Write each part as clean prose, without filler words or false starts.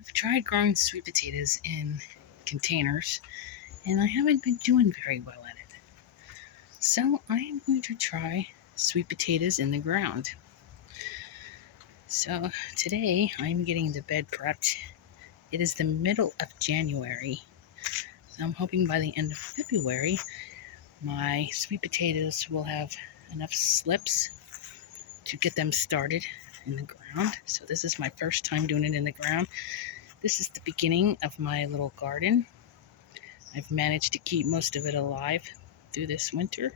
I've tried growing sweet potatoes in containers, and I haven't been doing very well at it. So I am going to try sweet potatoes in the ground. So today I'm getting the bed prepped. It is the middle of January. So I'm hoping by the end of February my sweet potatoes will have enough slips to get them started in the ground. So this is my first time doing it in the ground. This is the beginning of my little garden. I've managed to keep most of it alive through this winter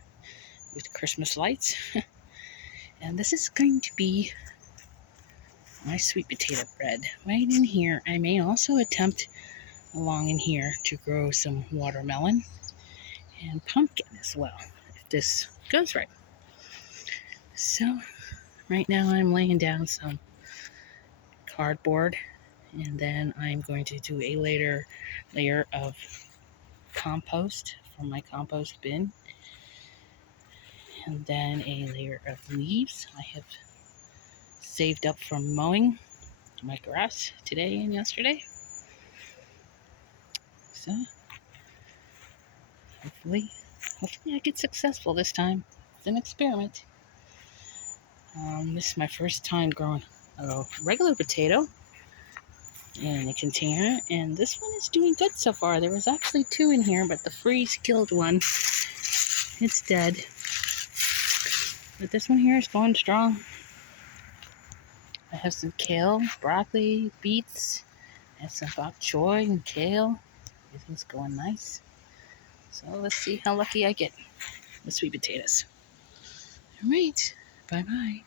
with Christmas lights. And this is going to be my sweet potato bed right in here. I may also attempt along in here to grow some watermelon and pumpkin as well, if this goes right. So right now I'm laying down some cardboard, and then I'm going to do a layer of compost from my compost bin, and then a layer of leaves I have saved up from mowing my grass today and yesterday. So hopefully I get successful this time. It's an experiment. This is my first time growing a regular potato in a container, and this one is doing good so far. There was actually two in here, but the freeze killed one. It's dead. But this one here is going strong. I have some kale, broccoli, beets, and some bok choy and kale. Everything's going nice. So let's see how lucky I get with sweet potatoes. All right. Bye-bye.